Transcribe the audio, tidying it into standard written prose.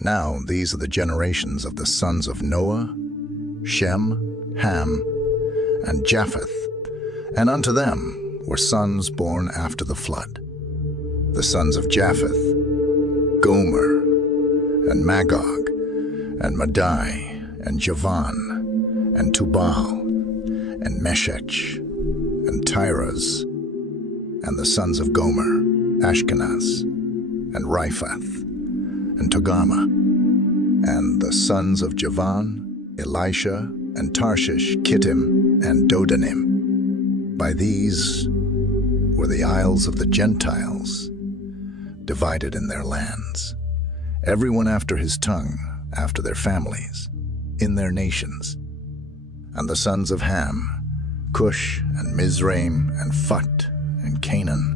Now these are the generations of the sons of Noah, Shem, Ham, and Japheth, and unto them were sons born after the flood. The sons of Japheth, Gomer, and Magog, and Madai, and Javan, and Tubal, and Meshech, and Tiras, and the sons of Gomer, Ashkenaz, and Riphath, and Togarmah, and the sons of Javan, Elisha, and Tarshish, Kittim, and Dodanim. By these were the isles of the Gentiles, divided in their lands, everyone after his tongue, after their families, in their nations. And the sons of Ham, Cush, and Mizraim, and Phut, and Canaan.